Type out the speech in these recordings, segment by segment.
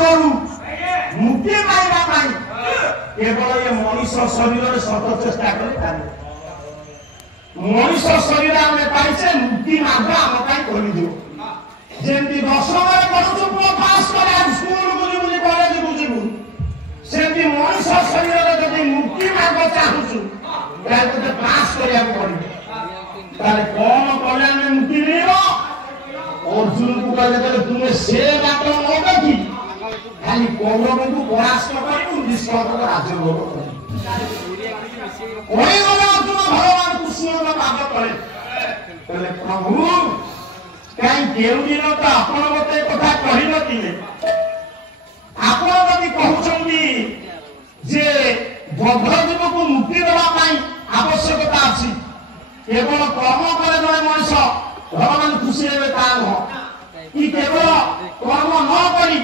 मुक्ति पाइबा केवल ये मनीष शरीर सत चेष्टा कर मनीष शरीर आम पाइसे मुक्ति मार्ग आम खोली दो जमी 10 पढ़ु पास कर स्कूल बुझी कॉलेज बुझू सेमती मनीष शरीर जब मुक्ति मार्ग चाहूँ तो पास करा पड़े कौन कले मुक्ति मिल अर्जुन को कहले तुम्हें से बात न देखी खाली कौरव को परास्त कर राज्य भोग अर्जुन भगवान कृष्ण पाद तले प्रभु कहीं केउ दिन तो आप मत कथा कही नथिले आप कहते जे बद्ध जीव को मुक्ति देवाई आवश्यकता अच्छी केवल कर्म करे जड़े मनीष भगवान खुशी हे नुह कि केवल कर्म न करी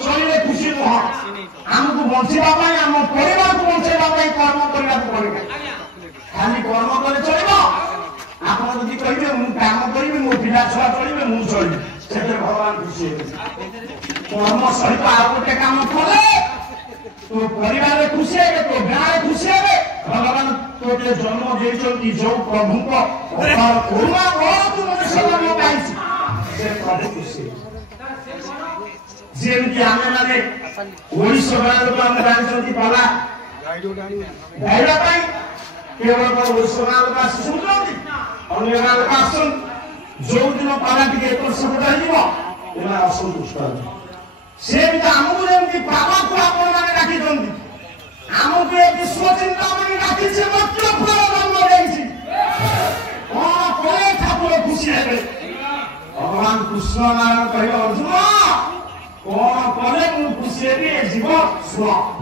चलिए खुशी नुह आमको बचाई आम परिवार को बचाई कर्म करने पड़े खाली कर्म कले चल आप कहे मुझे काम करी मो पिला छुआ चलिए मुझे चलि से भगवान खुशी कर्म सहित आउ गोटे काम कले तो परिवार खुशी हे तो गाँव खुशी हे भगवान तोते जन्म देइछन्ती जो प्रभु को करुणा बहुत मनुष्य जन्म पाइछि से प्रभु खुशी जेमती आमे माने ओडिसा बारे को हम जानछन्ती पला गाइडा पाई केवल पर ओडिसा बारे का सुनछन्ती अन्य बारे का सुन जो दिन पला टिके एक सपटा हिबो एना असंतुष्ट से भी हमहु जेमती पावा को आपण माने राखी दंती आमको एक स्वचिंता में राखी से मत ठाकुर खुशी है भगवान कृष्ण नारायण कहे अर्जुन कौन कले मु खुशी है जीव शुण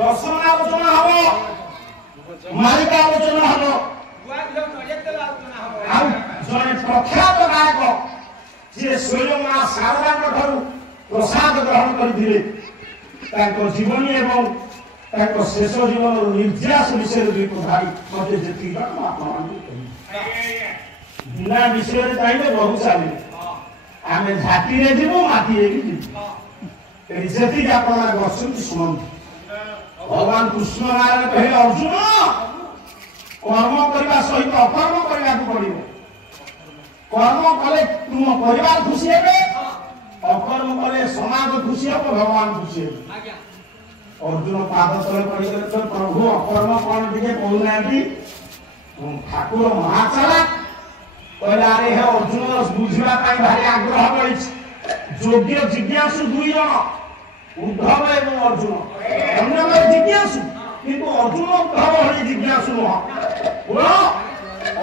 दर्शन आलोचना हम मालिका आलोचना हम जड़े प्रख्यात गायक जी स्वयं मां शारदा प्रसाद ग्रहण करते जीवनी एवं शेष जीवन निर्यास विषय दुई कथा मत जी बिना विषय चाहिए बहु चलिए आम झाटी जीवु माटी जी आप शुणु भगवान कृष्ण नारायण कहे अर्जुन कर्म करने सहित अकर्म करने पड़ो कर्म कले तुम परिवार खुशी हे अकर्म कले समाज खुशी हे भगवान खुशी हे अर्जुन पाद तले पड़े तो प्रभु अकर्म कौन टे कहना ठाकुर महाचाला कहला अरे हे अर्जुन बुझा भारी आग्रह कर योग्य जिज्ञासु दुई जन उद्धव एवं अर्जुन अन्य जिज्ञासु किंतु अर्जुन उद्धव भली जिज्ञासु नुह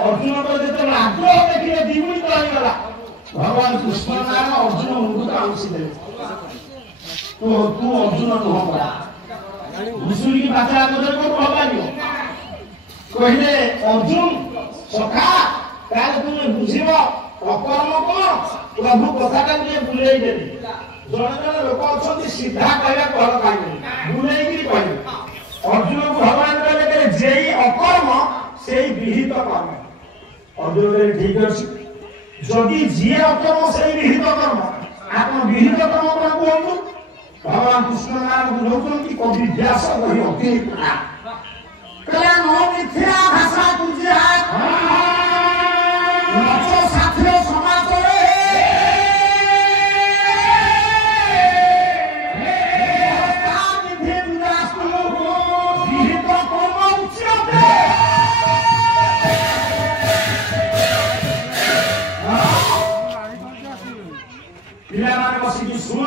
अर्जुन तो जो आग्रह देखिए द्विगुणित होगा भगवान कृष्ण नारायण अर्जुन मुंड को आंसी दे तो तू अर्जुन नुह पड़ा घुसुरी की बाचा को कहलानी कहले अर्जुन सखा ताल तुम बुझिब अकर्म कौन प्रभु कथा बुले देवी जड़े जड़े लोक अच्छा सीधा कहला कह पाए बुलेगी कहे अर्जुन को भगवान कहले जे अकर्म से विहित कर्म अर्जुन कहले ठीक अच्छे जदि जी अकर्म से विहित कर्म आप विहित कर्म कौन कहतु भगवान कृष्ण नारायण बुझाऊँ कवि व्यास वही अति कहला न मिथ्या भाषा बुझा शुण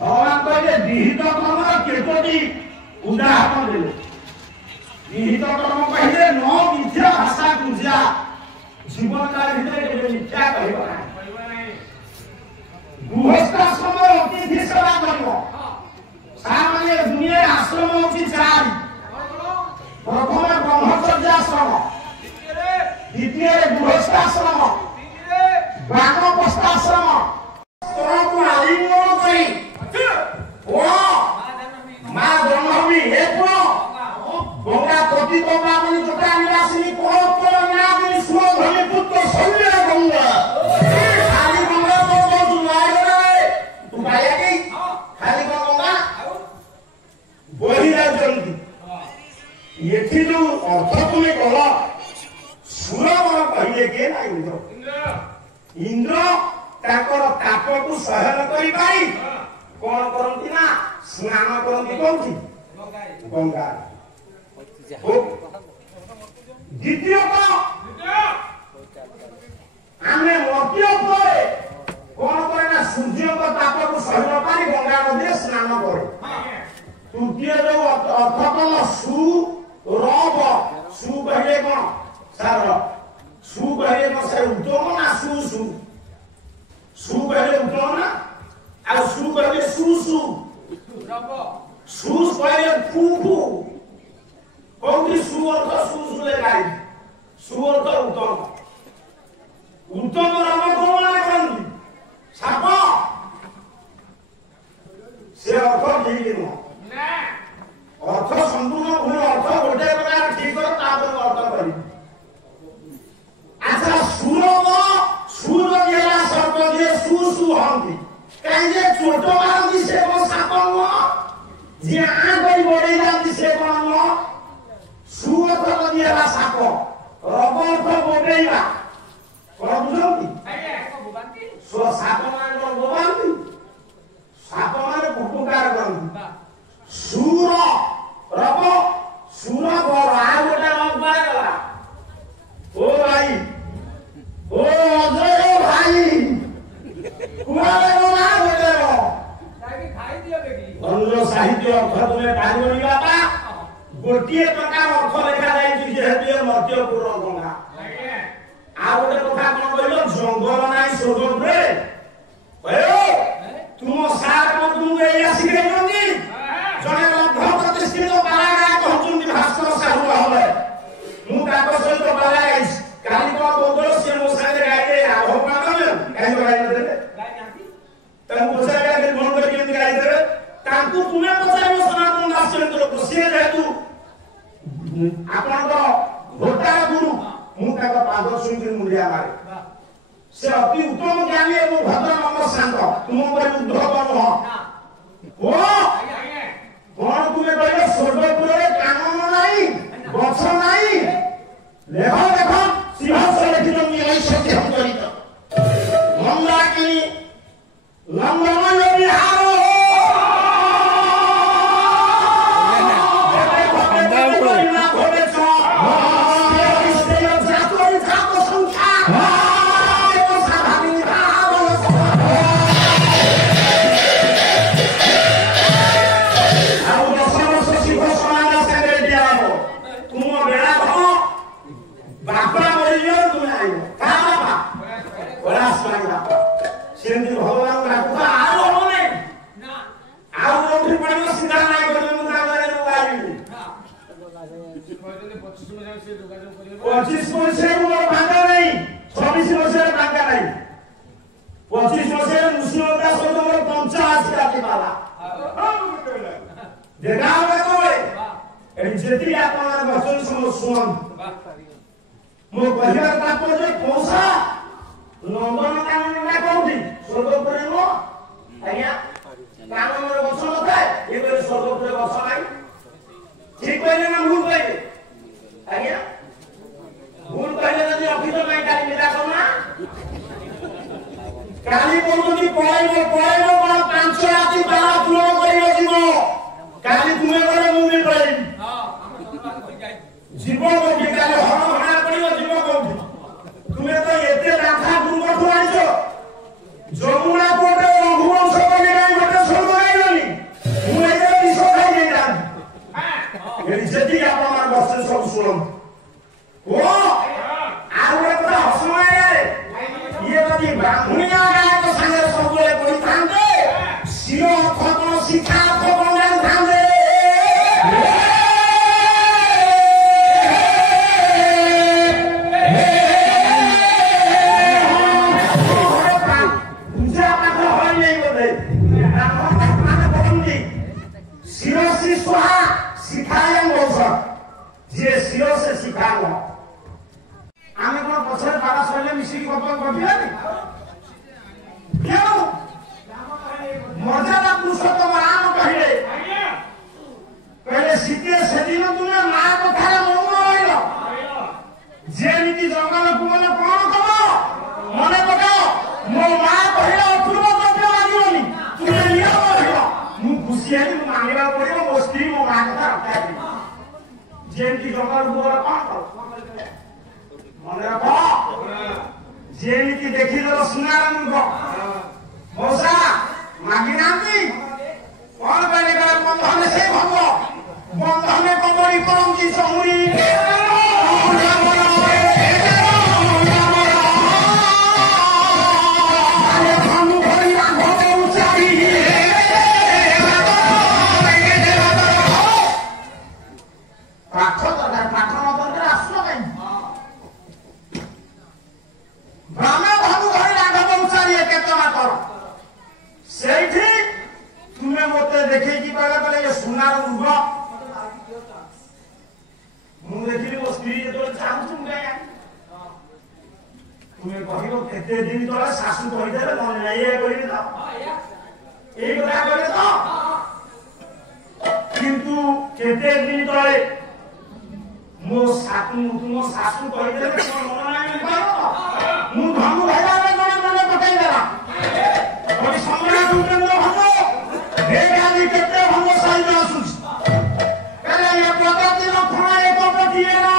भगवान कहले विहित कर्म केतोटी उदाहरण देले विहित कर्म कहले न मिथ्या भाषा बुझा जीवन काल भितर मिथ्या कहबा ଗୃହସ୍ଥାଶ୍ରମ ଅତିଥି ସେବା କରିବ। ସାମାନେ ଦୁନିଆ ଆଶ୍ରମ ହେଉଛି ଚାରି। ପ୍ରଥମେ ବ୍ରହ୍ମଚର୍ଯ୍ୟ ଆଶ୍ରମ, ଦ୍ୱିତୀୟରେ ଗୃହସ୍ଥାଶ୍ରମ, ବାନପ୍ରସ୍ଥାଶ୍ରମ। ତମକୁ ଆଲିଙ୍ଗନ କରି ମା ଜନ୍ମଭୂମି ହେ ପୁଅ ଗଙ୍ଗା ପ୍ରତି ଗଙ୍ଗାମଣି ଜଟା ନିବାସିନୀ ପରତ୍ତର ନାଦିନୀ ସୁରଧନି ପୁତ୍ର ଶଲ୍ୟ ଗଙ୍ଗା। ଖାଲି ଗଙ୍ଗା ତ କହୁଛୁ ତୁ ପାଇଆ କି ଖାଲି ଗଙ୍ଗା ବହି ଯାଉଛନ୍ତି। ଏଠି ଯୋଉ ଅର୍ଥ ତୁମେ କଲ ସୁରବର କହିଲେ କିଏ ନା ଇନ୍ଦ୍ର। ଇନ୍ଦ୍ର ତାଙ୍କର ତାପକୁ ସହନ କରିପାରି କଣ କରନ୍ତି ନା ସ୍ନାନ କରନ୍ତି କୋଉଠି? ଗଙ୍ଗା। ଦ୍ୱିତୀୟତଃ ଆମେ ମର୍ତ୍ତ୍ୟ ଉପରେ କଣ କରେ ନା ସୂର୍ଯ୍ୟଙ୍କ ତାପକୁ ସହନ କରି ଗଙ୍ଗା ନଦୀରେ ସ୍ନାନ କରେ। ତୃତୀୟ ଯୋଉ ଅର୍ଥ କଲ ସୁରବ, ସୁ କହିଲେ କଣ ସାର, ସୁ କହିଲେ କଣ ସାର ଉତ୍ତମ ନା ସୁ ସୁ, ସୁ କହିଲେ ଉତ୍ତମ ନା ଆଉ ସୁ କହିଲେ ସୁ ସୁ, ସୁ କହିଲେ ଫୁ ଫୁ। କୋଉଠି ସୁ ଅର୍ଥ ସୁ ସୁ ଲେଖାଇ, ସୁ ଅର୍ଥ ଉତ୍ତମ। ଉତ୍ତମ ରାମ କଣ ମାନେ କରନ୍ତି? ସାପ। ସେ ଅର୍ଥ ଠିକ ନୁହଁ, ଅର୍ଥ ସମ୍ପୂର୍ଣ୍ଣ ଭୁଲ। ଅର୍ଥ ଗୋଟେ ପ୍ରକାର ଠିକ କର ତାପରେ ଅର୍ଥ କରିବି। ଆଚ୍ଛା ସୁରବ, ସୁର ହେଲା ସର୍ପ ଯିଏ ସୁ ସୁ ହନ୍ତି। କାହିଁ ଯେ ଚୋଟ ମାରନ୍ତି ସେ କଣ ସାପ ନୁହଁ? ଯିଏ ଆଁ କରି ବଢେଇ ଯାଆନ୍ତି ସେ କଣ ନୁହଁ? ସୁ ଅର୍ଥ ଯଦି ହେଲା ସାପ, ରବ ଅର୍ଥ ବୋବେଇବା। କଣ ବୁଝନ୍ତି? ସାପ ମାନେ କଣ ବୋବାନ୍ତି? ସାପ ମାନେ କୁଟୁକାର କରନ୍ତି। ସୁର ରବ ସୁର ବର ଆଉ ଗୋଟେ ରବାଇ ଗଲା। ଓ ଭାଇ, ଓ ଅଜୟ ଭାଇ କୁଆଡେ ଗଲା ଗୋଟେ ଅନ୍ୟ ସାହିତ୍ୟ ଅର୍ଥ ତୁମେ ପାରିବନି ବାପା। ଗୋଟିଏ ପ୍ରକାର ଅର୍ଥ ଲେଖା ଯାଇଛି ଯେହେତୁ ମର୍ତ୍ତ୍ୟପୁର ଗଙ୍ଗା। ଆଉ ଗୋଟେ କଥା କଣ କହିଲ? ଜଙ୍ଗଲ ନାହିଁ ସ୍ୱର୍ଗପୁରେ। ତୁମ ସାର୍ କଣ ତୁମକୁ ଏଇଆ ଶିଖେଇଛନ୍ତି? ଜଣେ ଲବ୍ଧ ପ୍ରତିଷ୍ଠିତ ପାଲାଗାୟକ ହଉଛନ୍ତି ଭାସ୍କର ସାହୁ ଭାବେ। ମୁଁ ତାଙ୍କ ସହିତ ପାଲା ଗାଇଛି। କାଲି କଣ କହୁଥିଲ ସିଏ ମୋ ସାଙ୍ଗରେ ଗାଇଲେ ଆଭ ପାଇଲେ କାହିଁକି ଗାଇଦେଲେ? ତାଙ୍କୁ ପଚାରିଲେ ବନ୍ଦ କରି କେମିତି ଗାଇଦେବେ? ତାଙ୍କୁ ତୁମେ ପଚାରିବ ସନାତନ ଦାସ ଚରିତ୍ରକୁ। ସିଏ ଯେହେତୁ ଆପଣଙ୍କ ଭୋଟାର ଗୁରୁ, ମୁଁ ତାଙ୍କ ପାଦ ଛୁଇଁକି ମୁଣ୍ଡିଆ ମାରେ। ସେ ଅତି ଉତ୍ତମ ଜ୍ଞାନୀ ଏବଂ ଭଦ୍ର ନମ୍ର ଶାନ୍ତ। ତୁମ ଉପରେ ଉଦ୍ଧବ ନୁହଁ। କଣ ତୁମେ କହିଲ ସ୍ୱର୍ଗପୁରରେ କାନନ ନାହିଁ, ଗଛ ନାହିଁ? ଲେଖ ଲେଖ ସିଂହାସ ଲେଖିଛନ୍ତି ଐଶ୍ୱର୍ଯ୍ୟ ଜଡ଼ିତ ମନ୍ଦାକିନୀ ଲମ୍ବମାନ ବିହାର। ମୋ କହିବାର ତାତ୍ପର୍ଯ୍ୟ ପୌଷା ନନ୍ଦନକାନନ କୋଉଠି? ସ୍ୱର୍ଗପୁରରେ ନୁହଁ ଆଜ୍ଞା। କାନନରେ ଗଛ ନଥାଏ, ଏ କହିଲେ ସ୍ୱର୍ଗପୁରରେ ଗଛ ନାହିଁ। ଠିକ କହିଲେ ନା ଭୁଲ କହିଲେ? ଆଜ୍ଞା ଭୁଲ କହିଲେ ଯଦି ଅଫିସ ପାଇଁ କାଲି ନିରା କରୁନା। କାଲି କହୁଛନ୍ତି ପଳେଇବ ପଳେଇବ କଣ 5 ରାତି ପାଲା ପୂରଣ କରିବ ଯିବ। କାଲି ତୁମେ ଗଲେ ମୁଁ ବି ପଳେଇବି। জীব কোটি তাহলে হন হଣା পড়িব। জীব কোটি তুমি তো এতে রাখা গুণগঠু আনিছ। যমুনা কোটে রঘুবংশ বলি নাই গোটে স্বর্গ গাইলনি। ମୁଁ ଏଇଟା ବିଷ ଖାଇ ଦେଇଥାନ୍ତି। ଏଠି ଯେତିକି ଆପଣମାନେ ବସିଲେ ସବୁ ଶୁଣନ୍ତୁ। ଆଉ ଗୋଟେ କଥା ହସ ମାଇଲାରେ ଇଏ ଯଦି ବ୍ରାହ୍ମଣିଆ ଗାୟକ ସାଙ୍ଗରେ ସବୁବେଳେ କହିଥାନ୍ତେ जे सिरो से शिखालो आमे कोन पछरे पारा सहिले मिसी की गप गपिलानी क्यों मर्यादा पुरुषोत्तम राम कहले पहले सीते से दिन तुमे मां कथा मौन रहिलो जेमिति जंगल को मने कोन कबो मने पकाओ मो मां कहला अपूर्व द्रव्य लागिलोनी तुमे नियम रहिलो मु खुशी हेली मु मांगला पड़ियो मो स्त्री मो मां कथा रक्षा करी जेमिति जंगल को कोन करो मने रखो जेमिति देखिलो सुनार मुंगो मौसा मागी नांती कौन कहले गले बंधन से भंगो बंधने कमरी परम की समुरी केते दिन तले सासू कहि देले मन नाही ए करि तो ए कथा कहि तो किंतु केते दिन तले मो सासू कहि देले मन नाही पारो मु भानु भाईला मन पकाई देला बड़ी सम्मान दुर्गंध भंगो हे गाली केते भंगो साइज आसुस पहले ये प्रगति न खा एक पटिए न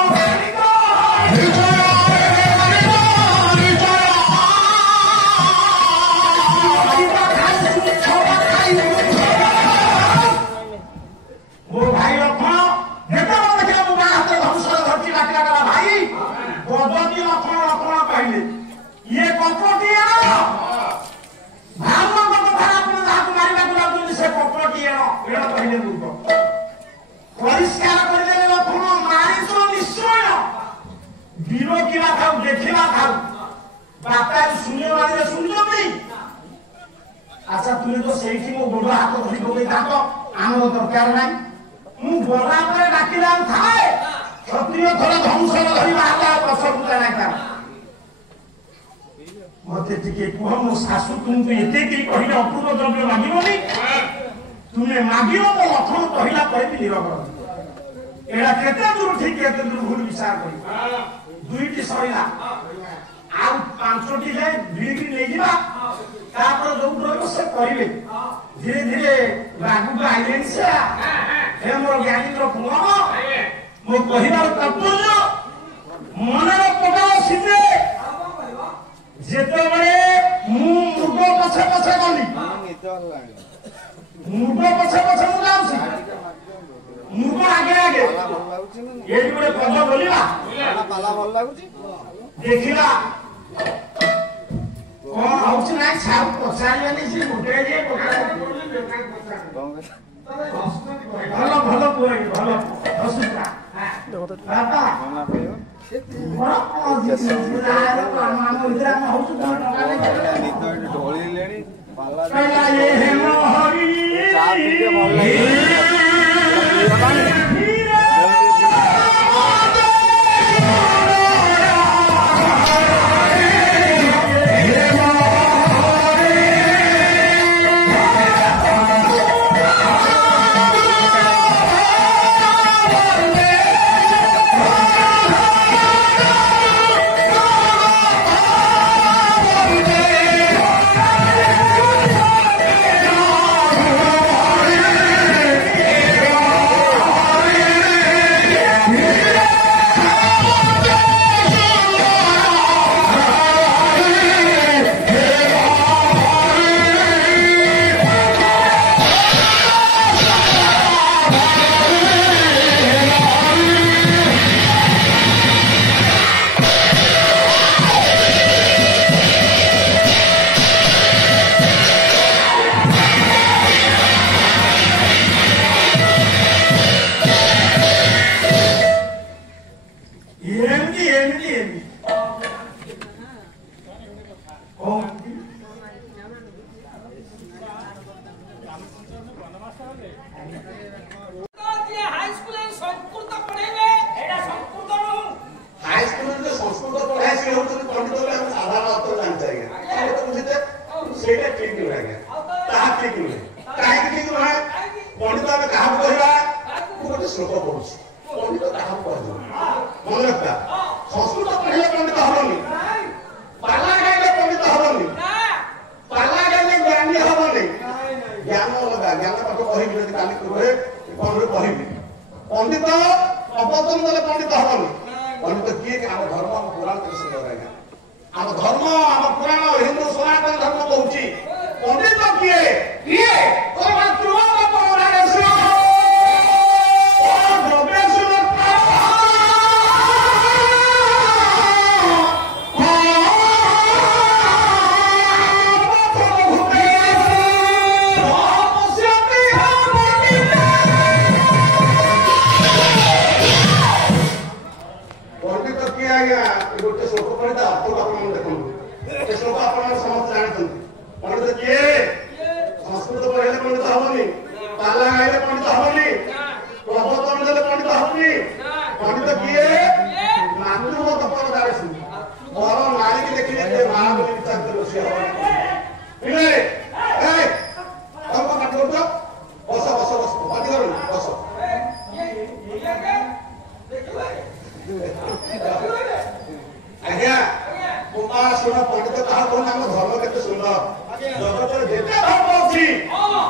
अच्छा तुम तो सही मो गोड़ हाथ धरी पकई था आम दरकार ना मु गला पर डाकिला थाए क्षत्रिय थर ध्वंसन धरी बाहला पछ पूजा ना था मते टिके कुह मो सासु तुमको एते की कहिला अपूर्व द्रव्य मागिबोनी तुमे मागिबो तो लक्षण कहिला पर भी निरगर एडा केते दूर ठीक केते दूर भूल विचार करी दुईटी सरिला आ पांचटी जाय भिड़ी ले जिबा तापर जो रहिबो से करिवे धीरे धीरे लागू आइलेन से हे मोर ज्ञानीन्द्र पुनः मो कहिबार तात्पर्य मनर पकाओ सिद्धे जेते बळे मु मुर्ग पछे पछे गली मुर्ग पछे पछे मु जाउछी मुर्ग आगे आगे एडी बळे पद बोलिबा पाला भल लागुची देखिला कौन होछ ना छाउ पछाइले से मुटे जे भलो भलो कोई भलो हसुता बाबा ढोली लेनी पहला ये haemo Hari high school Sanskrit पढ़ेंगे पुराण के सुंदर है आम धर्म आम पुराण हिंदू सनातन धर्म कहूँ पंडित किए किए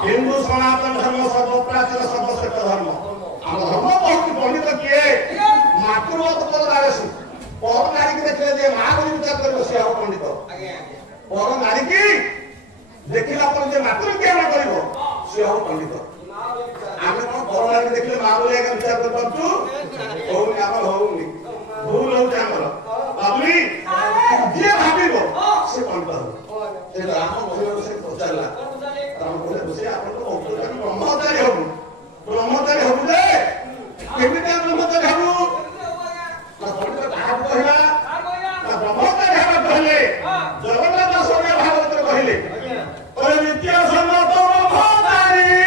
हिंदू सनातन धर्म सर्वप्राचीन सर्वश्रेष्ठ धर्म आम धर्म बहुत पंडित किए मातृवत पद दारेसु पर नारी की देखले जे मां को विचार कर से हो पंडित पर नारी की देखिला पर जे मातृ ज्ञान करिवो से हो पंडित आमे कोन पर नारी देखले मां बोले का विचार कर परतु होउनी आम होउनी भूल हो जामर बाबली जे भाबिबो से पंडित हो से राम महिला से पचारला राम बोले बसे आपण तो ब्रह्मचारी हो जे केमिटा ब्रह्मचारी हो ना पंडित कहा कहला ना ब्रह्मचारी हवा कहले जगन्नाथ स्वामी भागवत कहले और नित्य सम्मत ब्रह्मचारी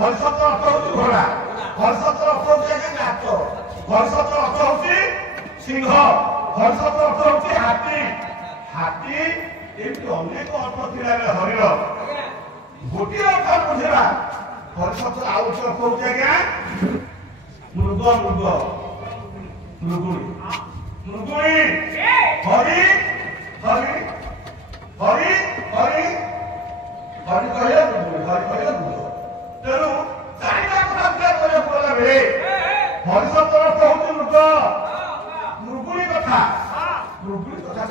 ଭବିଷ୍ୟତର ଅର୍ଥ ହଉଛି ଘୋଡ଼ା, ଭବିଷ୍ୟତର ଅର୍ଥ ହଉଛି ନାଚ, ଭବିଷ୍ୟତର ଅର୍ଥ ହଉଛି ସିଂହ, ଭବିଷ୍ୟତର ଅର୍ଥ ହଉଛି ହାତୀ। ହାତୀ ଏମିତି ଅନେକ ଅର୍ଥ ଥିଲାବେଳେ ହରିଣ ଗୋଟିଏ ଅର୍ଥ ବୁଝିବା। ଭବିଷ୍ୟତର ଆଉ ଗୋଟେ ଅର୍ଥ ହଉଛି ଆଜ୍ଞା ମୃଗ, ମୃଗ, ମୃଗୁଣୀ, ମୃଗୁଣୀ, ହରି, ହରି, ହରି, ହରି, ହରି କହିଲେ ମୃଗୁଣୀ, ହରି କହିଲେ ମୃଗ। ତେଣୁ ଚାରିଟା କଥା କରିବାକୁ ଗଲା ବେଳେ ଭବିଷ୍ୟତର ଅର୍ଥ ହଉଛି ମୃଗ, ମୃଗୁଣୀ କଥା, ମୃଗୁଣୀ କଥା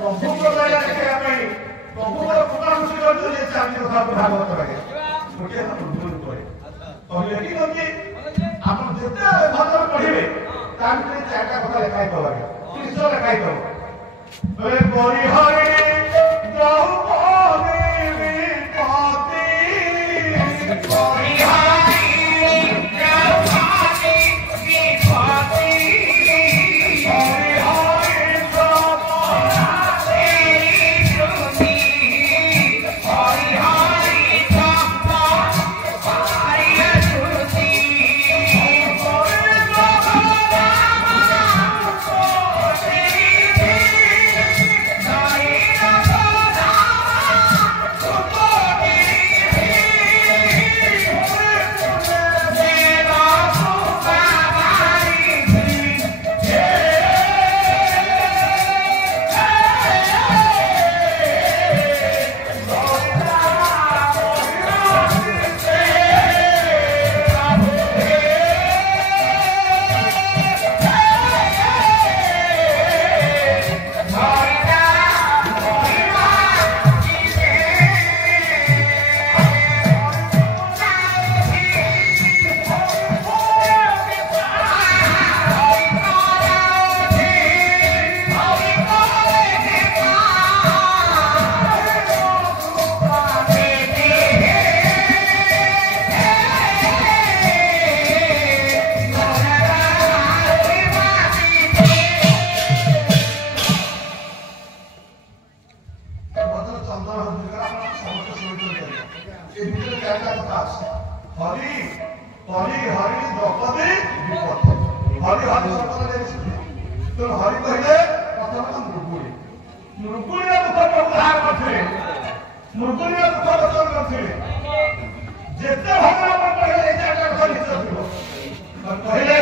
ପ୍ରଭୁଙ୍କ ଦୟା ଦେଖିବା ପାଇଁ ପ୍ରଭୁଙ୍କର କୃପାଦୃଷ୍ଟି କରିଛନ୍ତି ଚାରି କଥା ଭାଗବତ ଲାଗେ ଗୋଟିଏ ମୃଗୁଣୀ ଉପରେ କହିଲେ କି କହୁଛି ଆପଣ ଯେତେ ଭଜନ ପଢିବେ ତା ଭିତରେ ଚାରିଟା କଥା ଲେଖା ହେଇଥିବ ଆଜ୍ଞା, ତିନିଶ ଲେଖା ହେଇଥିବ। ପରିହରି ଦ୍ରୌପଦୀ ବିପତି, ହରି କହିଲେ ପ୍ରଥମ ମୃଗୁଣୀ, ମୃଗୁଣୀର ଦୁଃଖ ପ୍ରଭୁ ବାହାର କରିଥିଲେ, ମୃଗୁଣୀର ଦୁଃଖ ଦର୍ଶନ କରିଥିଲେ। ଯେତେ ଭଲ ଆପଣ କହିଲେ ଏଇ ଚାରିଟା କଥା ନିଶ୍ଚୟ ଥିବ। କହିଲେ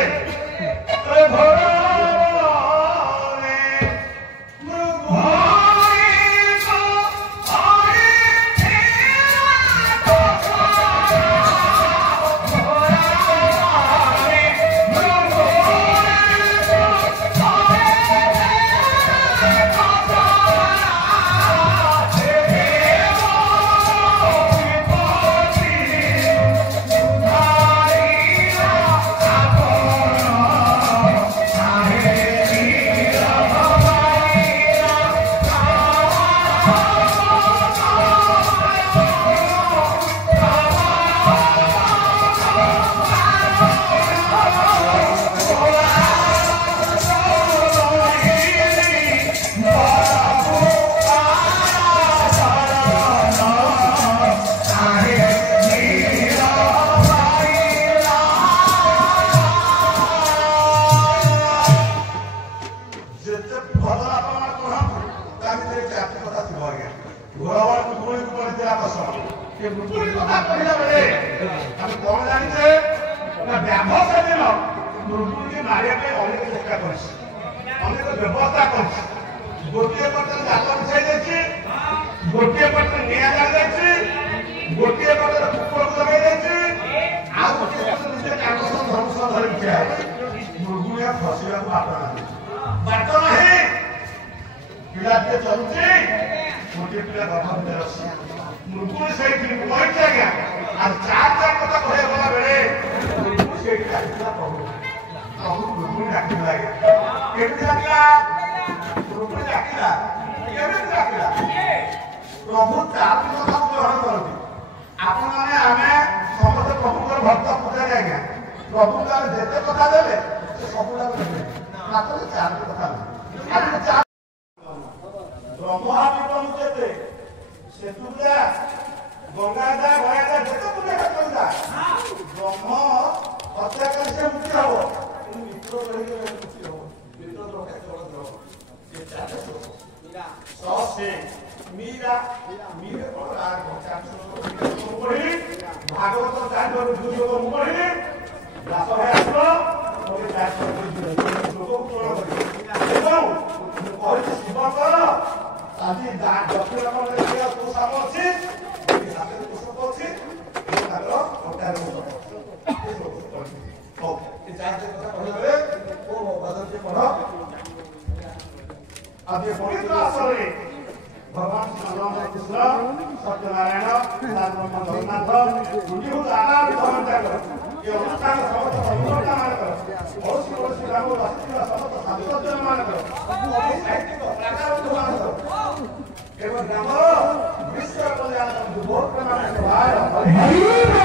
व्यवस्था गोटे पटे जाल बिछाई गोटे पटे निआ जाए गोटे पटे कुकुर को लगे आउ गोटे पटे कागज धनुष धरी ठिया मृगुणिया फसवा बाट ना पिलाटे चलुची गोटे पिला गभ भर मृगुणी से कही आज्ञा आ चार चार कथा कह गला बेले प्रभु प्रभु मृगुणी डाक डाकला प्रभु डाकला प्रभु चार कथा ग्रहण करती आपण मैंने आम समस्त प्रभु भक्त पूजारी आज्ञा प्रभु जिते कथा देवे से सब मात्र चार कथा ब्रह्महापी प्रमुख सेतु गंगा जा भया जा जिते पूजा दुर्योग मुकड़े दास भाई आसो ओके दास लोक पूर्ण करियो এবং কইছি শিবকর আজি দক্ষিণ কোণে যে তো সাপ আছে এই সাপের পুষ্প আছে এই তার ওটার তো এই চারটে কথা কইলে ও বাদলকে পড়ো আজকে পবিত্র আসরে भगवान श्री राम कृष्ण सत्यनारायण ब्रह्म जगन्नाथ उनको आराम भवन जाकर ये अनुष्ठान समस्त संगठन मान कर बहुत श्री राम राष्ट्रीय समस्त साधुजन मान कर साहित्यिक कलाकार मान कर एवं ग्राम विश्व कल्याण बहुत प्रमाण